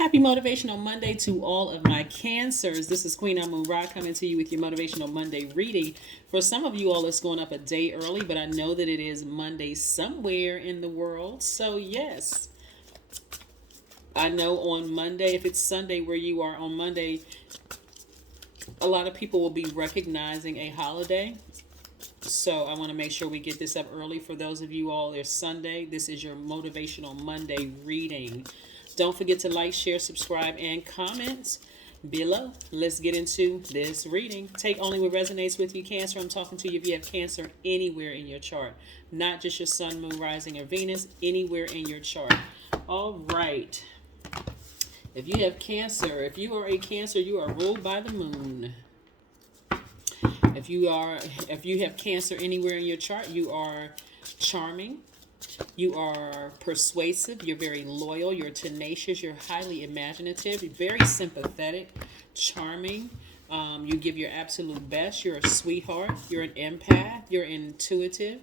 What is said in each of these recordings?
Happy Motivational Monday to all of my Cancers. This is Queen Amun Ra coming to you with your Motivational Monday reading. For some of you all, it's going up a day early, but I know that it is Monday somewhere in the world. So, yes, I know on Monday, if it's Sunday where you are on Monday, a lot of people will be recognizing a holiday. So I want to make sure we get this up early for those of you all. It's Sunday. This is your Motivational Monday reading. Don't forget to like, share, subscribe, and comment below. Let's get into this reading. Take only what resonates with you, Cancer. I'm talking to you if you have Cancer anywhere in your chart. Not just your sun, moon, rising, or Venus. Anywhere in your chart. All right. If you have Cancer, if you are a Cancer, you are ruled by the moon. If you have Cancer anywhere in your chart, you are charming, you are persuasive, you're very loyal, you're tenacious, you're highly imaginative, you're very sympathetic, charming. You give your absolute best. You're a sweetheart. You're an empath. You're intuitive.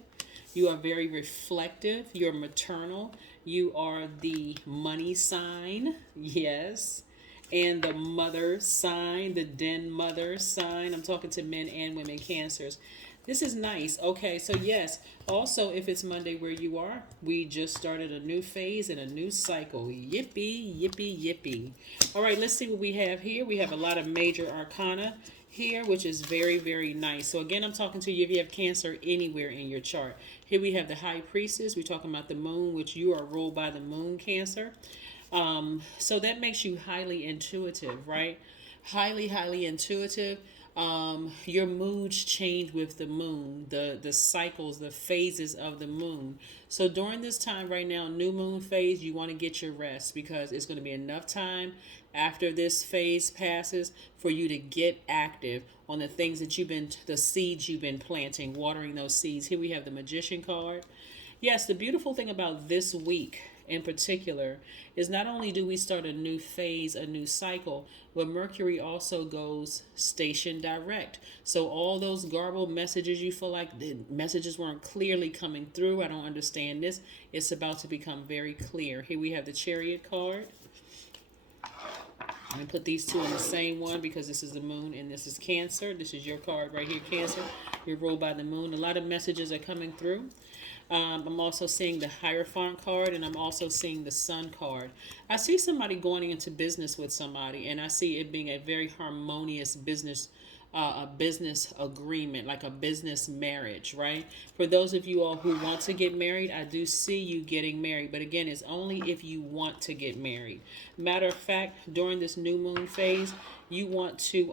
You are very reflective. You're maternal. You are the money sign. Yes. And the mother sign, the den mother sign. I'm talking to men and women Cancers. This is nice. Okay, so yes, also if it's Monday where you are, we just started a new phase and a new cycle. Yippee, yippee, yippee. All right, let's see what we have here. We have a lot of major arcana here, which is very, very nice. So again, I'm talking to you if you have Cancer anywhere in your chart. Here we have the High Priestess. We're talking about the moon, which you are ruled by the moon, Cancer. So that makes you highly intuitive, right? Highly, highly intuitive. Your moods change with the moon, the cycles, the phases of the moon. So during this time right now, new moon phase, you want to get your rest because it's going to be enough time after this phase passes for you to get active on the things that the seeds you've been planting, watering those seeds. Here we have the Magician card. Yes, the beautiful thing about this week in particular is not only do we start a new phase, a new cycle, but Mercury also goes station direct. So all those garbled messages you feel like the messages weren't clearly coming through, I don't understand this, it's about to become very clear. Here we have the Chariot card. I'm going to put these two in the same one because this is the moon and this is Cancer. This is your card right here, Cancer. You're ruled by the moon. A lot of messages are coming through. I'm also seeing the Hierophant card and I'm also seeing the Sun card. I see somebody going into business with somebody and I see it being a very harmonious business a business agreement, like a business marriage, right? For those of you all who want to get married, I do see you getting married. But again, it's only if you want to get married. Matter of fact, during this new moon phase, you want to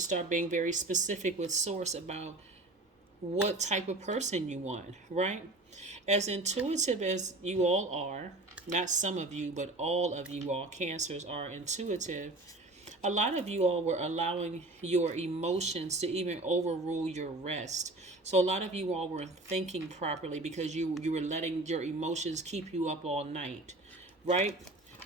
start being very specific with source about what type of person you want, right? As intuitive as you all are, not some of you, but all of you all, Cancers, are intuitive. A lot of you all were allowing your emotions to even overrule your rest. So a lot of you all weren't thinking properly because you were letting your emotions keep you up all night, right?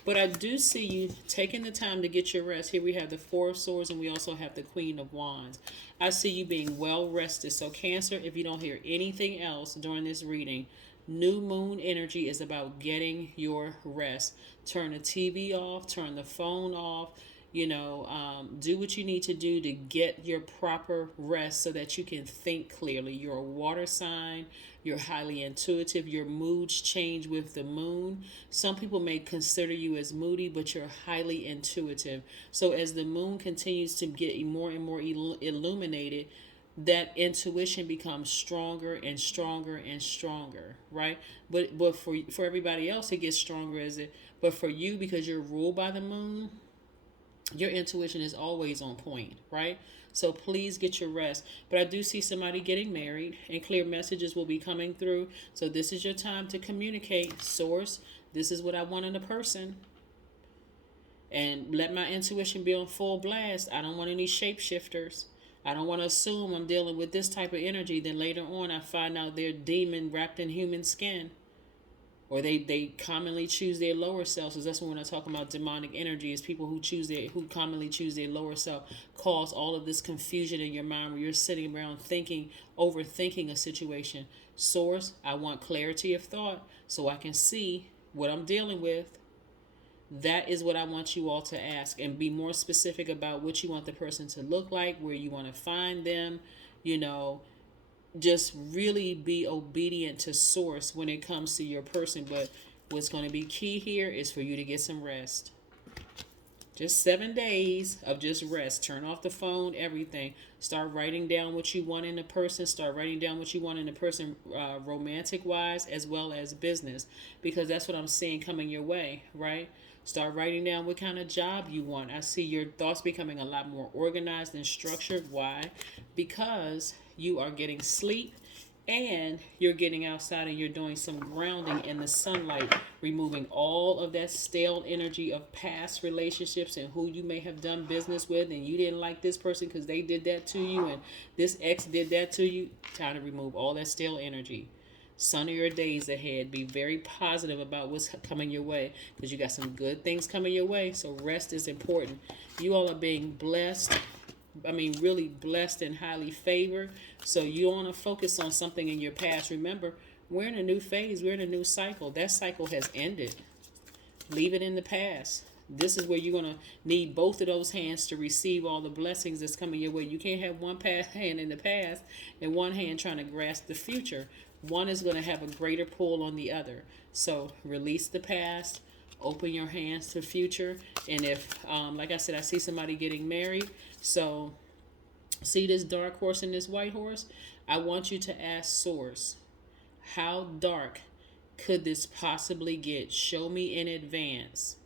But I do see you taking the time to get your rest. Here we have the Four of Swords and we also have the Queen of Wands. I see you being well rested. So Cancer, if you don't hear anything else during this reading, new moon energy is about getting your rest. Turn the TV off, turn the phone off, do what you need to do to get your proper rest so that you can think clearly. You're a water sign. You're highly intuitive. Your moods change with the moon. Some people may consider you as moody, but you're highly intuitive. So as the moon continues to get more and more illuminated, that intuition becomes stronger and stronger and stronger, right? But for everybody else, it gets stronger as it. But for you, because you're ruled by the moon, your intuition is always on point, right? So please get your rest. But I do see somebody getting married and clear messages will be coming through. So this is your time to communicate. Source, this is what I want in a person. And let my intuition be on full blast. I don't want any shapeshifters. I don't want to assume I'm dealing with this type of energy. Then later on I find out they're demon wrapped in human skin. Or they commonly choose their lower selves. So that's when I talk about demonic energy, is people who commonly choose their lower self, cause all of this confusion in your mind where you're sitting around thinking, overthinking a situation. Source, I want clarity of thought so I can see what I'm dealing with. That is what I want you all to ask, and be more specific about what you want the person to look like, where you want to find them, you know, just really be obedient to source when it comes to your person. But what's going to be key here is for you to get some rest. Just 7 days of just rest. Turn off the phone, everything. Start writing down what you want in a person. Start writing down what you want in a person, romantic wise as well as business, because that's what I'm seeing coming your way, right? Start writing down what kind of job you want. I see your thoughts becoming a lot more organized and structured. Why? Because you are getting sleep, and you're getting outside and you're doing some grounding in the sunlight, removing all of that stale energy of past relationships and who you may have done business with, and you didn't like this person because they did that to you, and this ex did that to you. Time to remove all that stale energy. Sunnier days ahead. Be very positive about what's coming your way, because you got some good things coming your way. So rest is important. You all are being blessed. I mean, really blessed and highly favored. So you want to focus on something in your past. Remember, we're in a new phase. We're in a new cycle. That cycle has ended. Leave it in the past. This is where you're going to need both of those hands to receive all the blessings that's coming your way. You can't have one hand in the past and one hand trying to grasp the future. One is going to have a greater pull on the other. So release the past. Open your hands to the future. And if, like I said, I see somebody getting married. So see this dark horse and this white horse? I want you to ask Source, how dark could this possibly get? Show me in advance.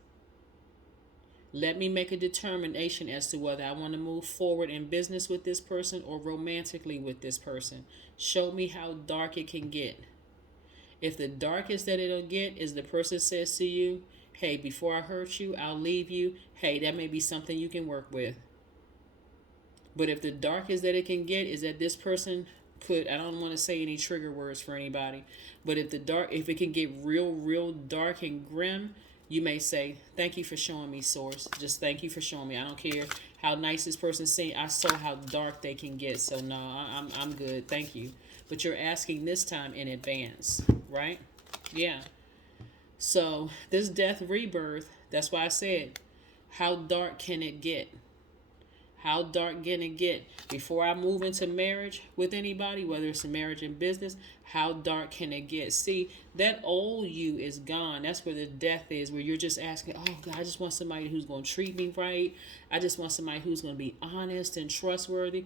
Let me make a determination as to whether I want to move forward in business with this person or romantically with this person. Show me how dark it can get. If the darkest that it'll get is the person says to you, hey, before I hurt you, I'll leave you. Hey, that may be something you can work with. But if the darkest that it can get is that this person could, I don't want to say any trigger words for anybody, but if it can get real dark and grim, you may say, thank you for showing me, Source. Just thank you for showing me. I don't care how nice this person's saying. I saw how dark they can get. So no, I'm good. Thank you. But you're asking this time in advance, right? Yeah. So this death rebirth, that's why I said, how dark can it get? How dark can it get? Before I move into marriage with anybody, whether it's a marriage and business, how dark can it get? See, that old you is gone. That's where the death is, where you're just asking, oh God, I just want somebody who's going to treat me right. I just want somebody who's going to be honest and trustworthy.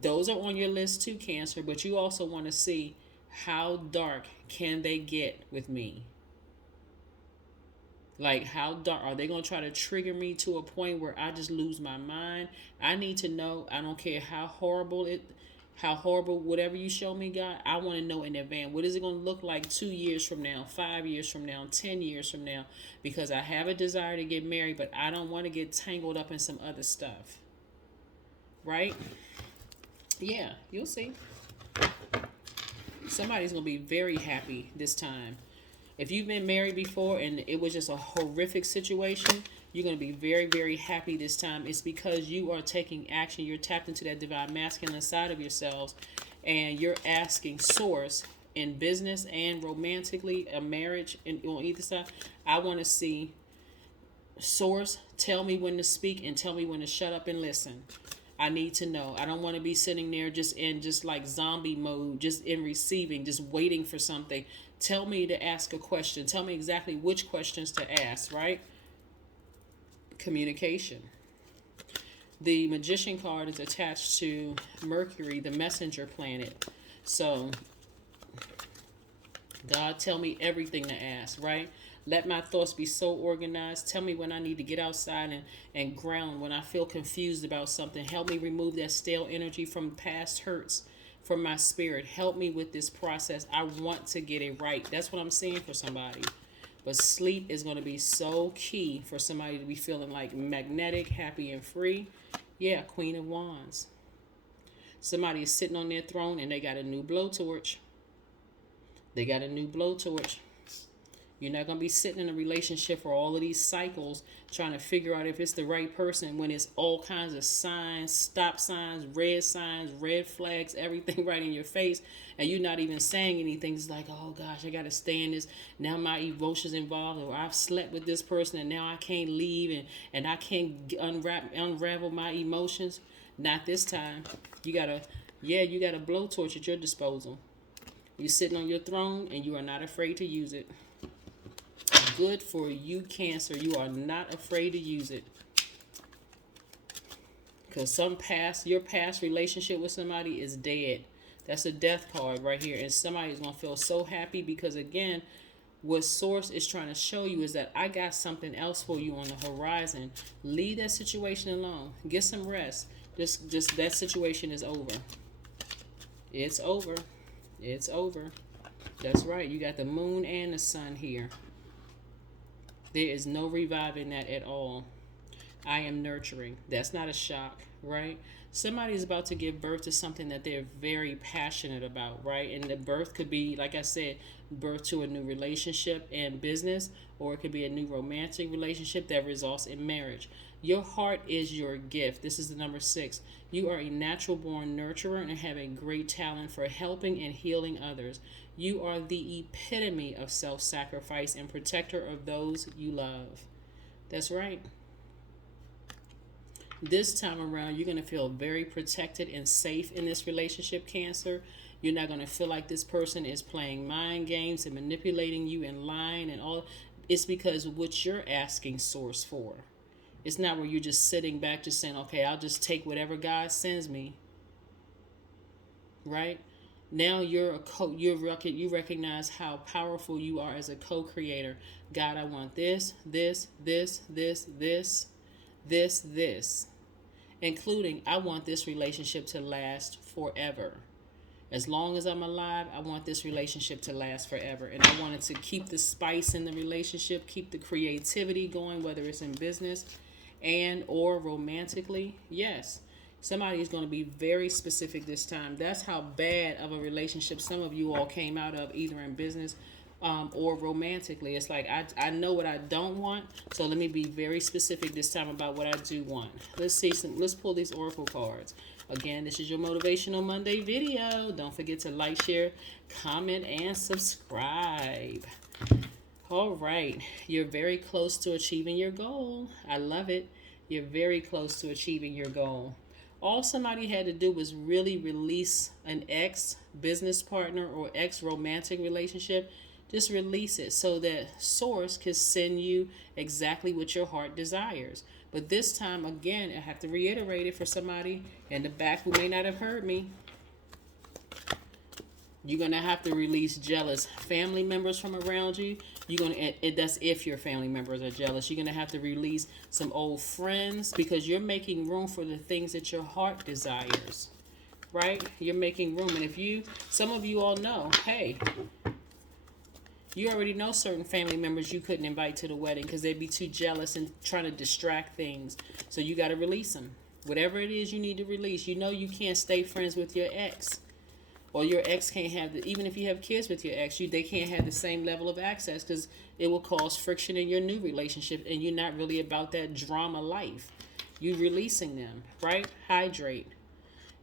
Those are on your list too, Cancer, but you also want to see how dark can they get with me? Like, how dark are they going to try to trigger me to a point where I just lose my mind? I need to know. I don't care how horrible whatever you show me, God, I want to know in advance. What is it going to look like 2 years from now, 5 years from now, 10 years from now? Because I have a desire to get married, but I don't want to get tangled up in some other stuff. Right? Yeah, you'll see. Somebody's going to be very happy this time. If you've been married before and it was just a horrific situation, you're going to be very happy this time. It's because you are taking action. You're tapped into that divine masculine side of yourselves, and you're asking Source in business and romantically, a marriage and on either side. I want to see Source, tell me when to speak and tell me when to shut up and listen. I need to know. I don't want to be sitting there just like zombie mode, just in receiving, just waiting for something. Tell me to ask a question. Tell me exactly which questions to ask, right? Communication. The Magician card is attached to Mercury, the messenger planet. So, God, tell me everything to ask, right? Let my thoughts be so organized. Tell me when I need to get outside and ground, when I feel confused about something. Help me remove that stale energy from past hurts from my spirit. Help me with this process. I want to get it right. That's what I'm seeing for somebody. But sleep is going to be so key for somebody to be feeling like magnetic, happy, and free. Yeah, Queen of Wands. Somebody is sitting on their throne and they got a new blowtorch. They got a new blowtorch. You're not going to be sitting in a relationship for all of these cycles trying to figure out if it's the right person when it's all kinds of signs, stop signs, red flags, everything right in your face, and you're not even saying anything. It's like, oh gosh, I got to stay in this. Now my emotions involved, or I've slept with this person and now I can't leave, and I can't unravel my emotions. Not this time. You got to, you got a blowtorch at your disposal. You're sitting on your throne and you are not afraid to use it. Good for you, Cancer. You are not afraid to use it. Because your past relationship with somebody is dead. That's a death card right here. And somebody's going to feel so happy because, again, what Source is trying to show you is that I got something else for you on the horizon. Leave that situation alone. Get some rest. Just that situation is over. It's over. It's over. That's right. You got the moon and the sun here. There is no reviving that at all. I am nurturing. That's not a shock, right? Somebody is about to give birth to something that they're very passionate about, right? And the birth could be, like I said, birth to a new relationship and business, or it could be a new romantic relationship that results in marriage. Your heart is your gift. This is the number 6. You are a natural born nurturer and have a great talent for helping and healing others. You are the epitome of self-sacrifice and protector of those you love. That's right. This time around, you're going to feel very protected and safe in this relationship, Cancer. You're not going to feel like this person is playing mind games and manipulating you and lying and all. It's because of what you're asking Source for. It's not where you're just sitting back just saying, okay, I'll just take whatever God sends me. Right? Now you recognize how powerful you are as a co-creator. God, I want this, including I want this relationship to last forever. As long as I'm alive, I want this relationship to last forever. And I wanted to keep the spice in the relationship, keep the creativity going, whether it's in business and or romantically. Yes. Somebody is going to be very specific this time. That's how bad of a relationship some of you all came out of, either in business or romantically. It's like, I know what I don't want, so let me be very specific this time about what I do want. Let's pull these oracle cards. Again, this is your Motivational Monday video. Don't forget to like, share, comment, and subscribe. All right. You're very close to achieving your goal. I love it. You're very close to achieving your goal. All somebody had to do was really release an ex-business partner or ex-romantic relationship. Just release it so that Source can send you exactly what your heart desires. But this time, again, I have to reiterate it for somebody in the back who may not have heard me. You're going to have to release jealous family members from around you. That's if your family members are jealous. You're going to have to release some old friends because you're making room for the things that your heart desires, right? You're making room. And some of you all know, hey, you already know certain family members you couldn't invite to the wedding because they'd be too jealous and trying to distract things. So you got to release them. Whatever it is you need to release. You know you can't stay friends with your ex. Or your ex can't have even if you have kids with your ex, they can't have the same level of access because it will cause friction in your new relationship, and you're not really about that drama life. You releasing them, right? Hydrate.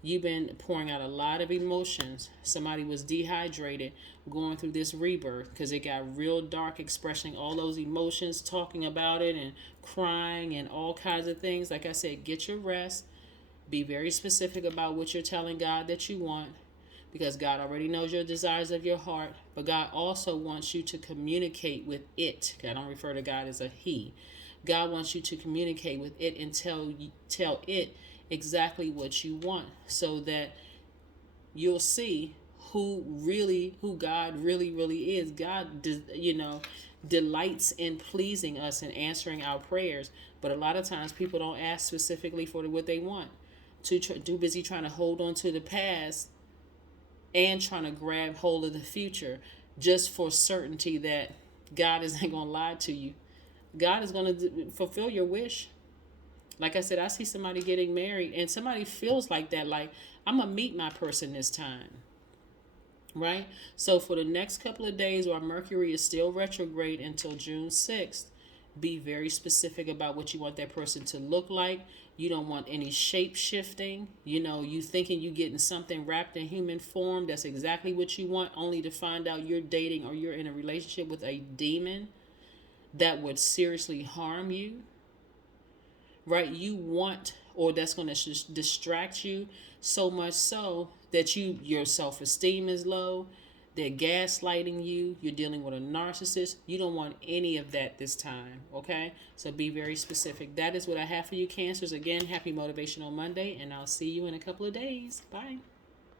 You've been pouring out a lot of emotions. Somebody was dehydrated going through this rebirth because it got real dark, expressing all those emotions, talking about it and crying and all kinds of things. Like I said, get your rest. Be very specific about what you're telling God that you want, because God already knows your desires of your heart, but God also wants you to communicate with it. I don't refer to God as a he. God wants you to communicate with it and tell it exactly what you want so that you'll see who God really is. God, delights in pleasing us and answering our prayers, but a lot of times people don't ask specifically for what they want. Too busy trying to hold on to the past and trying to grab hold of the future just for certainty that God isn't going to lie to you. God is going to fulfill your wish. Like I said, I see somebody getting married and somebody feels like that, like, I'm going to meet my person this time. right? So for the next couple of days while Mercury is still retrograde until June 6th, be very specific about what you want that person to look like. You don't want any shape shifting. You know, you thinking you getting something wrapped in human form. That's exactly what you want, only to find out you're dating or you're in a relationship with a demon that would seriously harm you, right? You want, or that's going to distract you so much so that your self-esteem is low. They're gaslighting you. You're dealing with a narcissist. You don't want any of that this time, okay? So be very specific. That is what I have for you, Cancers. Again, happy Motivational Monday, and I'll see you in a couple of days. Bye.